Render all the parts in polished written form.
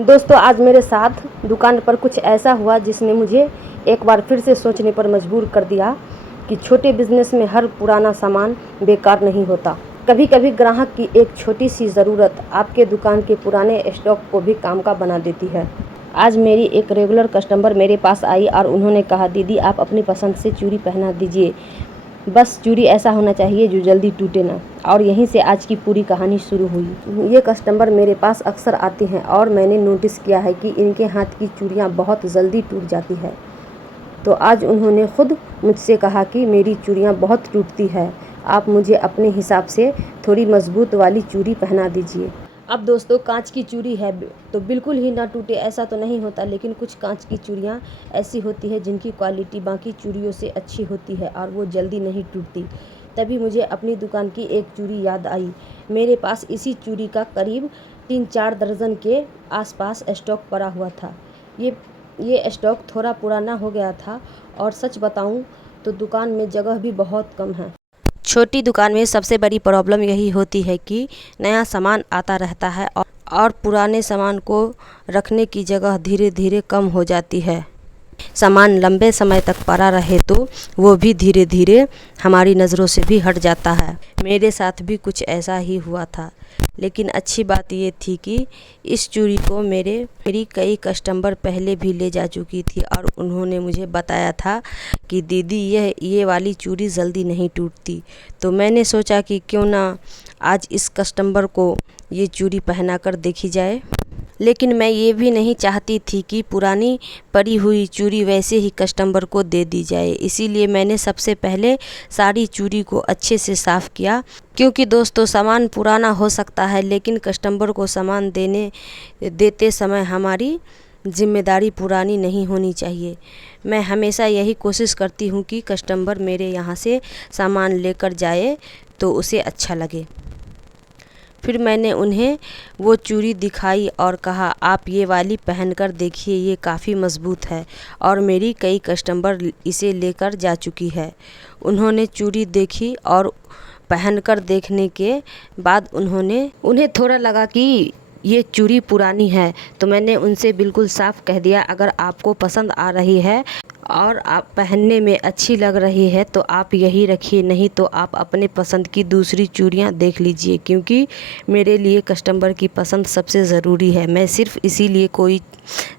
दोस्तों, आज मेरे साथ दुकान पर कुछ ऐसा हुआ जिसने मुझे एक बार फिर से सोचने पर मजबूर कर दिया कि छोटे बिजनेस में हर पुराना सामान बेकार नहीं होता। कभी कभी ग्राहक की एक छोटी सी ज़रूरत आपके दुकान के पुराने स्टॉक को भी काम का बना देती है। आज मेरी एक रेगुलर कस्टमर मेरे पास आई और उन्होंने कहा, दीदी आप अपनी पसंद से चूड़ी पहना दीजिए, बस चूड़ी ऐसा होना चाहिए जो जल्दी टूटे ना। और यहीं से आज की पूरी कहानी शुरू हुई। ये कस्टमर मेरे पास अक्सर आती हैं और मैंने नोटिस किया है कि इनके हाथ की चूड़ियाँ बहुत जल्दी टूट जाती है। तो आज उन्होंने खुद मुझसे कहा कि मेरी चूड़ियाँ बहुत टूटती है, आप मुझे अपने हिसाब से थोड़ी मजबूत वाली चूड़ी पहना दीजिए। अब दोस्तों, कांच की चूड़ी है तो बिल्कुल ही ना टूटे ऐसा तो नहीं होता, लेकिन कुछ कांच की चूड़ियाँ ऐसी होती है जिनकी क्वालिटी बाकी चूड़ियों से अच्छी होती है और वो जल्दी नहीं टूटती। तभी मुझे अपनी दुकान की एक चूड़ी याद आई। मेरे पास इसी चूड़ी का करीब 3-4 दर्जन के आसपास स्टॉक पड़ा हुआ था। ये स्टॉक थोड़ा पुराना हो गया था और सच बताऊं तो दुकान में जगह भी बहुत कम है। छोटी दुकान में सबसे बड़ी प्रॉब्लम यही होती है कि नया सामान आता रहता है और पुराने सामान को रखने की जगह धीरे धीरे कम हो जाती है। सामान लंबे समय तक पड़ा रहे तो वो भी धीरे धीरे हमारी नज़रों से भी हट जाता है। मेरे साथ भी कुछ ऐसा ही हुआ था, लेकिन अच्छी बात ये थी कि इस चूड़ी को मेरी कई कस्टमर पहले भी ले जा चुकी थी और उन्होंने मुझे बताया था कि दीदी ये वाली चूड़ी जल्दी नहीं टूटती। तो मैंने सोचा कि क्यों ना आज इस कस्टमर को ये चूड़ी पहना कर देखी जाए। लेकिन मैं ये भी नहीं चाहती थी कि पुरानी पड़ी हुई चूड़ी वैसे ही कस्टमर को दे दी जाए, इसीलिए मैंने सबसे पहले सारी चूड़ी को अच्छे से साफ़ किया। क्योंकि दोस्तों, सामान पुराना हो सकता है, लेकिन कस्टमर को सामान देते समय हमारी जिम्मेदारी पुरानी नहीं होनी चाहिए। मैं हमेशा यही कोशिश करती हूँ कि कस्टमर मेरे यहाँ से सामान लेकर जाए तो उसे अच्छा लगे। फिर मैंने उन्हें वो चूड़ी दिखाई और कहा, आप ये वाली पहनकर देखिए, ये काफ़ी मज़बूत है और मेरी कई कस्टमर इसे लेकर जा चुकी है। उन्होंने चूड़ी देखी और पहनकर देखने के बाद उन्हें थोड़ा लगा कि ये चूड़ी पुरानी है, तो मैंने उनसे बिल्कुल साफ कह दिया, अगर आपको पसंद आ रही है और आप पहनने में अच्छी लग रही है तो आप यही रखिए, नहीं तो आप अपने पसंद की दूसरी चूड़ियाँ देख लीजिए। क्योंकि मेरे लिए कस्टमर की पसंद सबसे ज़रूरी है। मैं सिर्फ इसीलिए कोई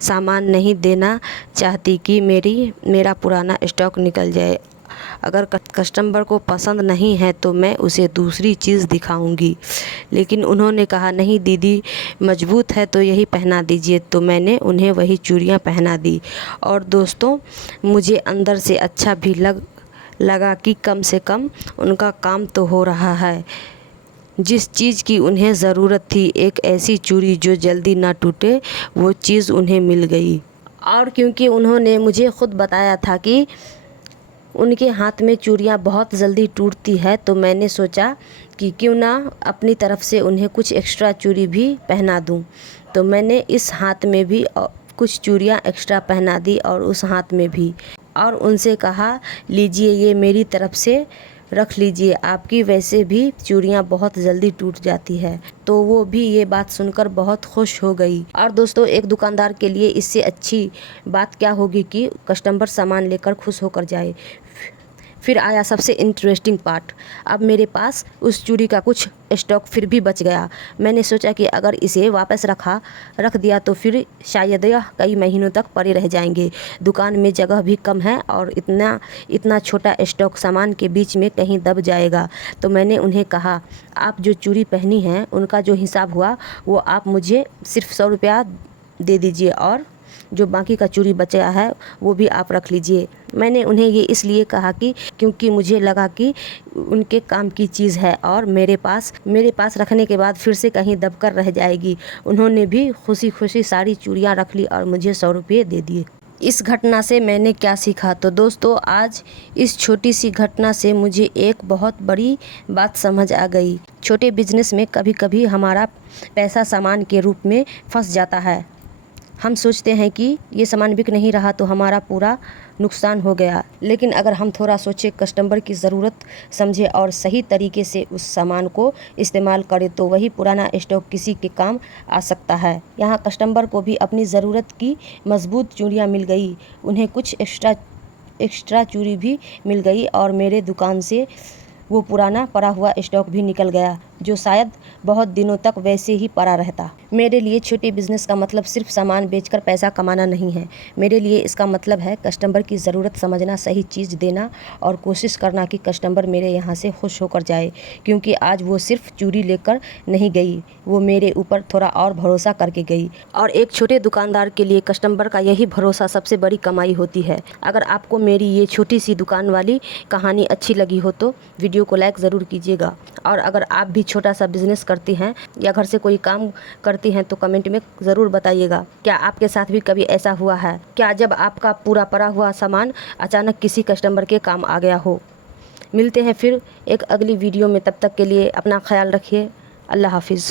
सामान नहीं देना चाहती कि मेरा पुराना स्टॉक निकल जाए। अगर कस्टमर को पसंद नहीं है तो मैं उसे दूसरी चीज़ दिखाऊंगी। लेकिन उन्होंने कहा, नहीं दीदी मजबूत है तो यही पहना दीजिए। तो मैंने उन्हें वही चूड़ियाँ पहना दी और दोस्तों, मुझे अंदर से अच्छा भी लगा कि कम से कम उनका काम तो हो रहा है। जिस चीज़ की उन्हें ज़रूरत थी, एक ऐसी चूड़ी जो जल्दी ना टूटे, वो चीज़ उन्हें मिल गई। और क्योंकि उन्होंने मुझे ख़ुद बताया था कि उनके हाथ में चूड़ियाँ बहुत जल्दी टूटती है, तो मैंने सोचा कि क्यों ना अपनी तरफ से उन्हें कुछ एक्स्ट्रा चूड़ी भी पहना दूं। तो मैंने इस हाथ में भी कुछ चूड़ियाँ एक्स्ट्रा पहना दी और उस हाथ में भी, और उनसे कहा, लीजिए ये मेरी तरफ से रख लीजिए, आपकी वैसे भी चूड़ियाँ बहुत जल्दी टूट जाती है। तो वो भी ये बात सुनकर बहुत खुश हो गई। और दोस्तों, एक दुकानदार के लिए इससे अच्छी बात क्या होगी कि कस्टमर सामान लेकर खुश होकर जाए। फिर आया सबसे इंटरेस्टिंग पार्ट। अब मेरे पास उस चूड़ी का कुछ स्टॉक फिर भी बच गया। मैंने सोचा कि अगर इसे वापस रख दिया तो फिर शायद यह कई महीनों तक पड़े रह जाएंगे। दुकान में जगह भी कम है और इतना छोटा स्टॉक सामान के बीच में कहीं दब जाएगा। तो मैंने उन्हें कहा, आप जो चूड़ी पहनी हैं उनका जो हिसाब हुआ वो आप मुझे सिर्फ 100 रुपया दे दीजिए और जो बाकी का चूड़ी बचा है वो भी आप रख लीजिए। मैंने उन्हें ये इसलिए कहा कि क्योंकि मुझे लगा कि उनके काम की चीज़ है और मेरे पास रखने के बाद फिर से कहीं दबकर रह जाएगी। उन्होंने भी खुशी खुशी सारी चूड़ियाँ रख ली और मुझे 100 रुपये दे दिए। इस घटना से मैंने क्या सीखा? तो दोस्तों, आज इस छोटी सी घटना से मुझे एक बहुत बड़ी बात समझ आ गई। छोटे बिजनेस में कभी कभी हमारा पैसा सामान के रूप में फंस जाता है। हम सोचते हैं कि ये सामान बिक नहीं रहा तो हमारा पूरा नुकसान हो गया, लेकिन अगर हम थोड़ा सोचें, कस्टमर की ज़रूरत समझे और सही तरीके से उस सामान को इस्तेमाल करें तो वही पुराना स्टॉक किसी के काम आ सकता है। यहाँ कस्टमर को भी अपनी ज़रूरत की मजबूत चूड़ियाँ मिल गई, उन्हें कुछ एक्स्ट्रा चूड़ी भी मिल गई और मेरे दुकान से वो पुराना पड़ा हुआ स्टॉक भी निकल गया जो शायद बहुत दिनों तक वैसे ही पड़ा रहता। मेरे लिए छोटे बिजनेस का मतलब सिर्फ सामान बेचकर पैसा कमाना नहीं है। मेरे लिए इसका मतलब है कस्टमर की ज़रूरत समझना, सही चीज़ देना और कोशिश करना कि कस्टमर मेरे यहाँ से खुश होकर जाए, क्योंकि आज वो सिर्फ चूड़ी लेकर नहीं गई, वो मेरे ऊपर थोड़ा और भरोसा करके गई। और एक छोटे दुकानदार के लिए कस्टमर का यही भरोसा सबसे बड़ी कमाई होती है। अगर आपको मेरी ये छोटी सी दुकान वाली कहानी अच्छी लगी हो तो वीडियो को लाइक ज़रूर कीजिएगा। और अगर आप भी छोटा सा बिजनेस करती हैं या घर से कोई काम करती हैं तो कमेंट में ज़रूर बताइएगा। क्या आपके साथ भी कभी ऐसा हुआ है? क्या जब आपका पूरा पड़ा हुआ सामान अचानक किसी कस्टमर के काम आ गया हो? मिलते हैं फिर एक अगली वीडियो में, तब तक के लिए अपना ख्याल रखिए। अल्लाह हाफिज़।